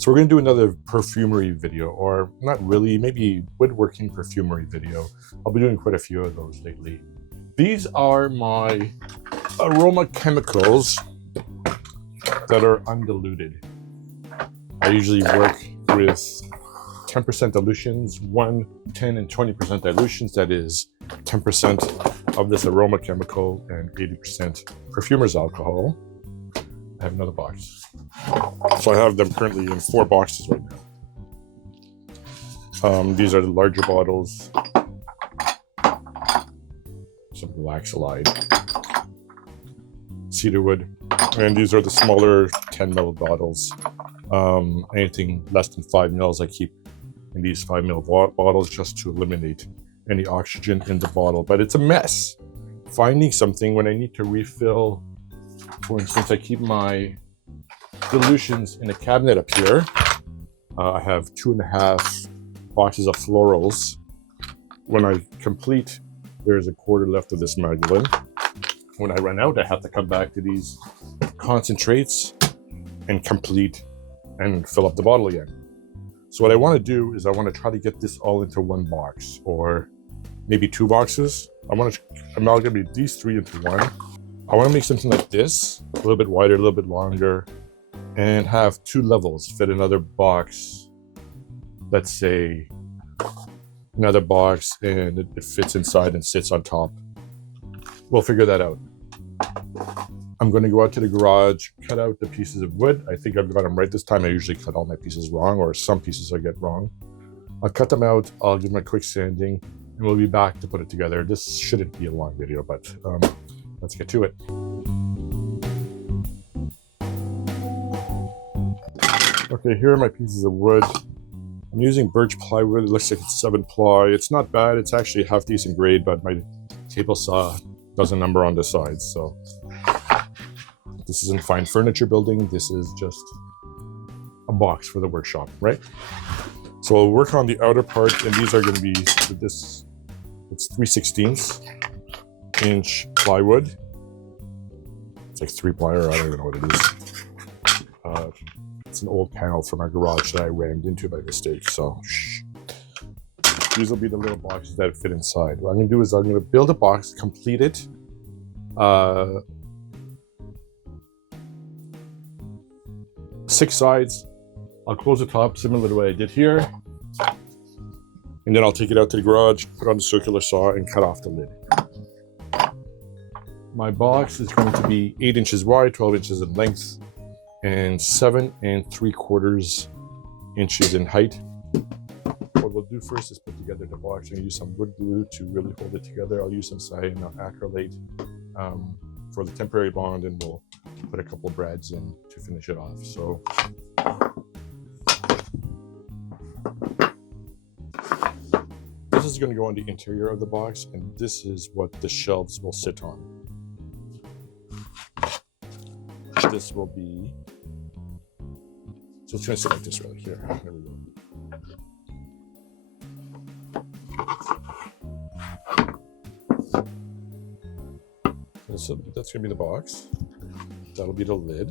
So we're going to do another perfumery video, or not really, maybe woodworking perfumery video. I'll be doing quite a few of those lately. These are my aroma chemicals that are undiluted. I usually work with 10% dilutions, 1, 10, and 20% dilutions. That is 10% of this aroma chemical and 80% perfumer's alcohol. I have another box. So I have them currently in 4 boxes right now. These are the larger bottles. Some Laxolide, cedarwood, and these are the smaller 10 ml bottles. Anything less than 5 mils I keep in these 5 ml bottles just to eliminate any oxygen in the bottle. But it's a mess finding something when I need to refill. For instance, I keep my dilutions in a cabinet up here. I have 2.5 boxes of florals. When I complete, there's a quarter left of this Magdalene. When I run out, I have to come back to these concentrates and complete and fill up the bottle again. So what I want to do is I want to try to get this all into 1 box, or maybe 2 boxes. I want to amalgamate these 3 into 1. I want to make something like this, a little bit wider, a little bit longer, and have 2 levels, fit another box, let's say another box, and it fits inside and sits on top. We'll figure that out. I'm going to go out to the garage, cut out the pieces of wood. I think I've got them right this time. I usually cut all my pieces wrong, or some pieces I get wrong. I'll cut them out, I'll give them a quick sanding, and we'll be back to put it together. This shouldn't be a long video, but let's get to it. Okay, here are my pieces of wood. I'm using birch plywood. It looks like it's 7-ply. It's not bad. It's actually half decent grade, but my table saw does a number on the sides. So this isn't fine furniture building. This is just a box for the workshop, right? So we'll work on the outer part, and these are going to be with this. It's 3/16 inch plywood. It's like 3-ply, or I don't even know what it is. It's an old panel from our garage that I rammed into by mistake, so these will be the little boxes that fit inside. What I'm going to do is I'm going to build a box, complete it. 6 sides. I'll close the top similar to the way I did here. And then I'll take it out to the garage, put on the circular saw, and cut off the lid. My box is going to be 8 inches wide, 12 inches in length, and 7 3/4 inches in height. What we'll do first is put together the box. I'm going to use some wood glue to really hold it together. I'll use some acrylate for the temporary bond, and we'll put a couple brads in to finish it off. So this is going to go on the interior of the box, and this is what the shelves will sit on. This will be, so it's going to sit like this right here. There we go. So that's going to be the box. That'll be the lid.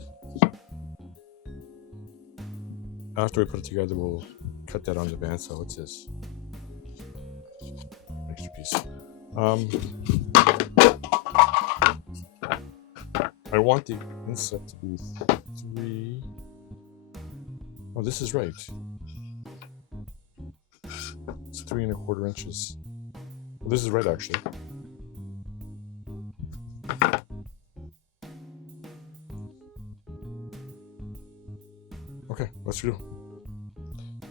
After we put it together, we'll cut that on the bandsaw. What's this? Extra piece. I want the inset to be 3. Oh, this is right. It's 3 1/4 inches. Well, this is right, actually. Okay, let's do.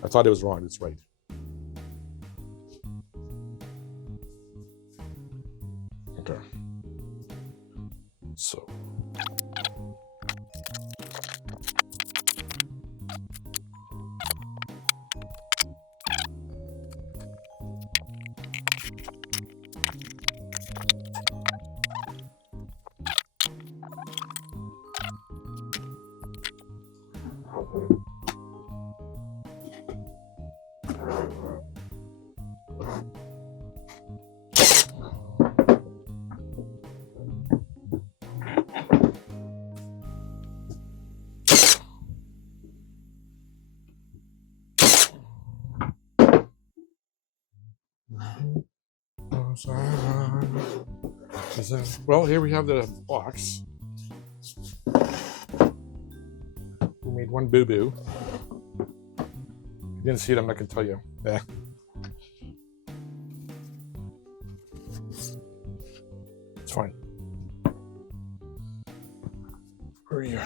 I thought it was wrong. It's right. Okay. So. Well, here we have the box. We made one boo-boo. You didn't see it, I'm not going to tell you. Yeah. It's fine. Where are you?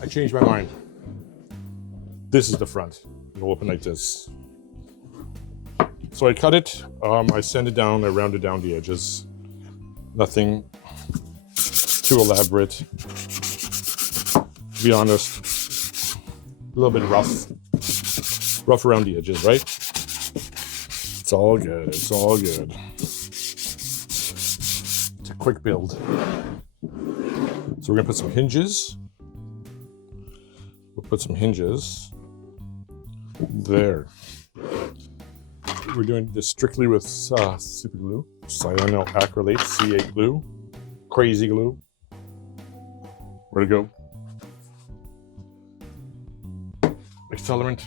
I changed my mind. This is the front. It'll open like this. So I cut it, I sand it down, I rounded down the edges. Nothing too elaborate. To be honest, a little bit rough around the edges, right? It's all good, it's all good. It's a quick build. So we're gonna put some hinges. We'll put some hinges there. We're doing this strictly with super glue, cyanoacrylate C8 glue, crazy glue. Where to go? Accelerant.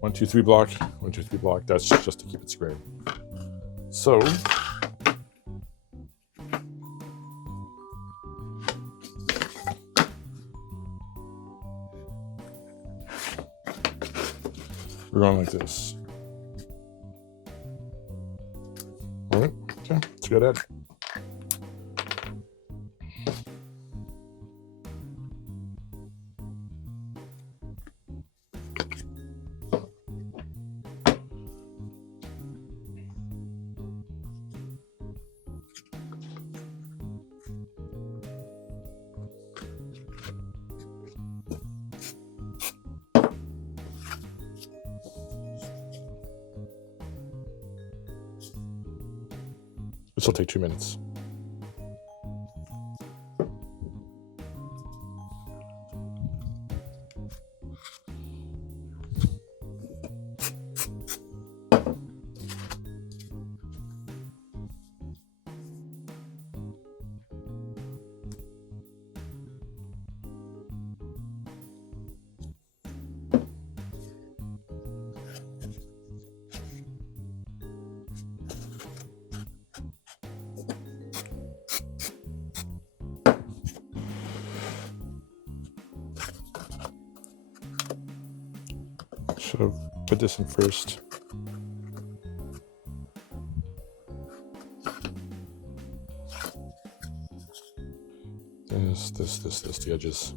1, 2, 3 block. 1, 2, 3 block. That's just to keep it square. So we're going like this. All right, okay, let's go ahead. This will take 2 minutes. Should have put this in first. This, the edges.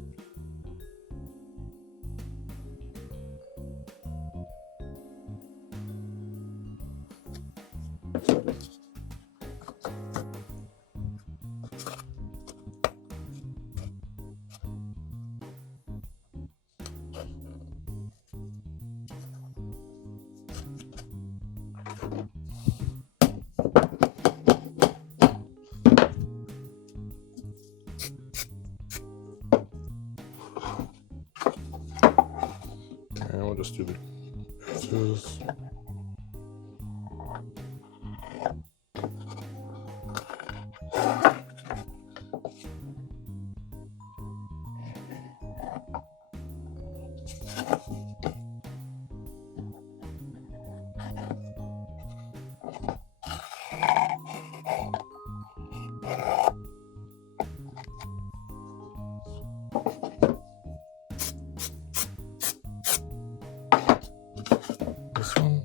And we'll just do the edges. This one.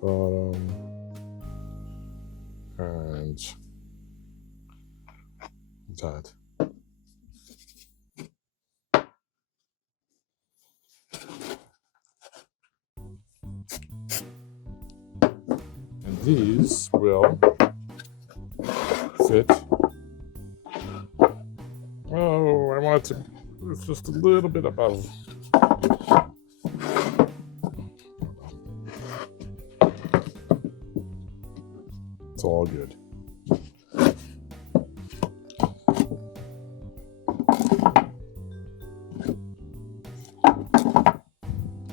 Bottom. And that. And these will fit. Oh, I want it to, it's just a little bit above. It's all good.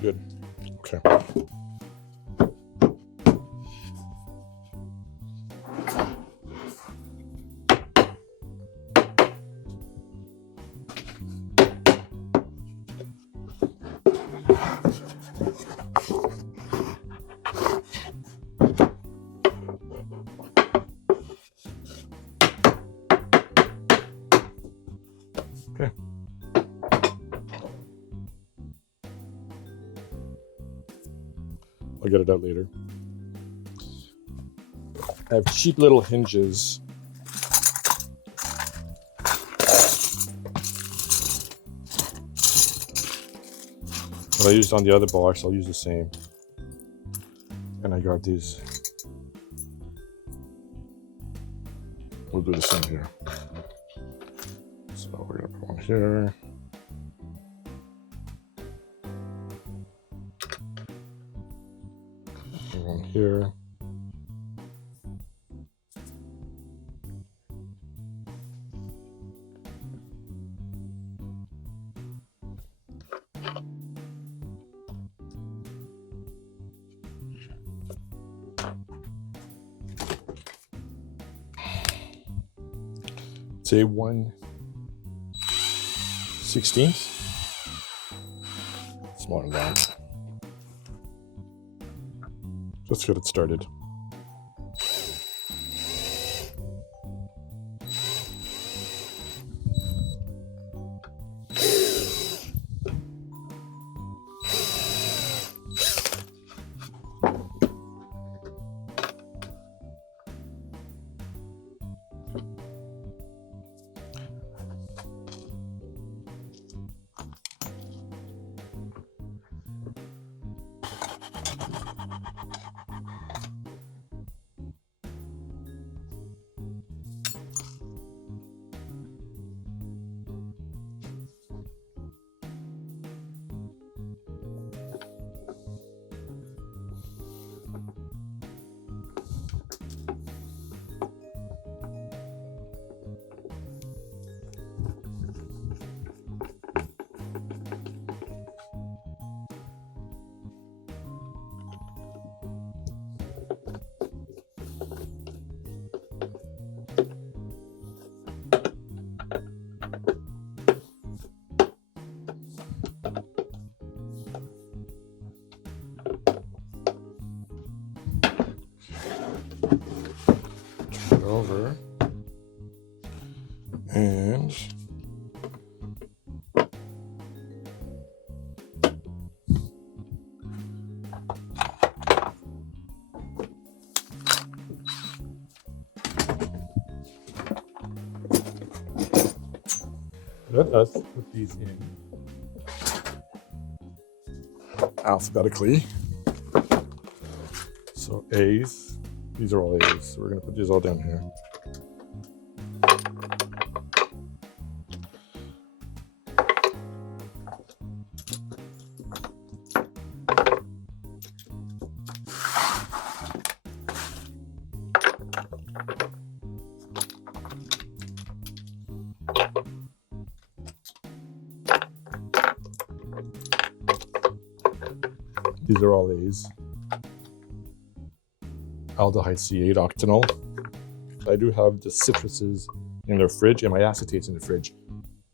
Good. Okay. Okay. I'll get it out later. I have cheap little hinges. That I used on the other box, I'll use the same. And I got these. We'll do the same here. So we're gonna put one here. And one here. Say 1/16. Smaller than that. Let's get it started. Turn it over. And let us put these in alphabetically. So A's, these are all A's. So we're going to put these all down here. These are all A's. Aldehyde C8 octanol. I do have the citruses in the fridge and my acetates in the fridge.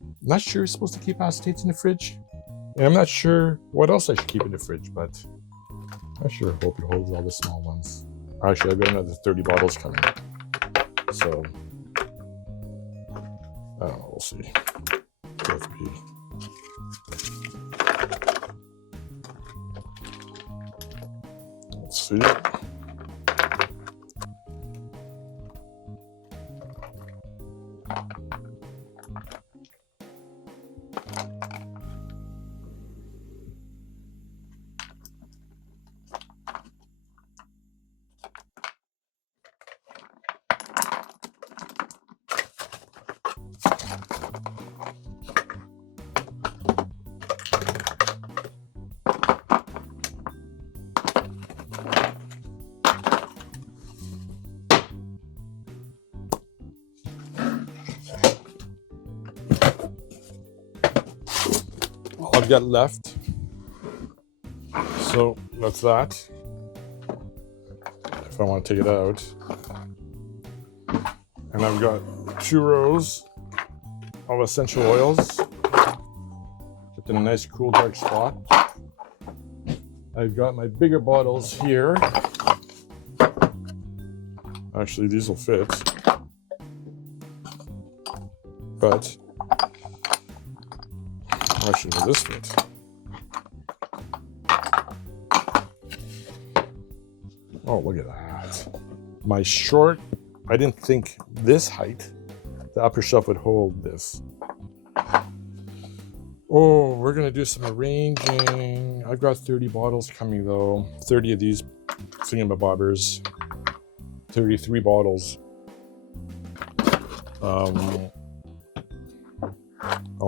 I'm not sure you're supposed to keep acetates in the fridge. And I'm not sure what else I should keep in the fridge, but I sure hope it holds all the small ones. Actually, I've got another 30 bottles coming. So, I don't know, we'll see. Let's see. I've got left. So that's that. If I want to take it out. And I've got 2 rows of essential oils. Kept in a nice cool dark spot. I've got my bigger bottles here. Actually, these will fit. But actually, will this fit? Oh, look at that. My short, I didn't think this height, the upper shelf would hold this. Oh, we're going to do some arranging. I've got 30 bottles coming though. 30 of these thingamabobbers. 33 bottles. I'll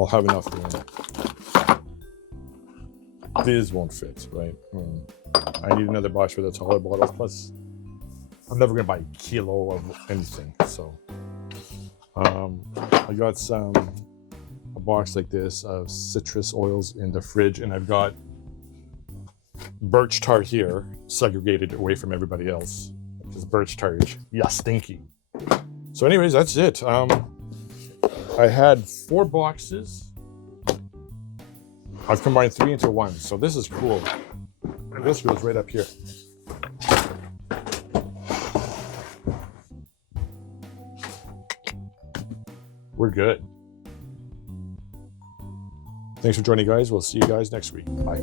have enough room. These won't fit, right? I need another box for the taller bottles. Plus, I'm never going to buy a kilo of anything. So, I got a box like this of citrus oils in the fridge, and I've got birch tar here, segregated away from everybody else. Because birch tar is, yeah, stinky. So anyways, that's it. I had 4 boxes. I've combined 3 into 1, so this is cool. And this goes right up here. We're good. Thanks for joining, guys. We'll see you guys next week. Bye.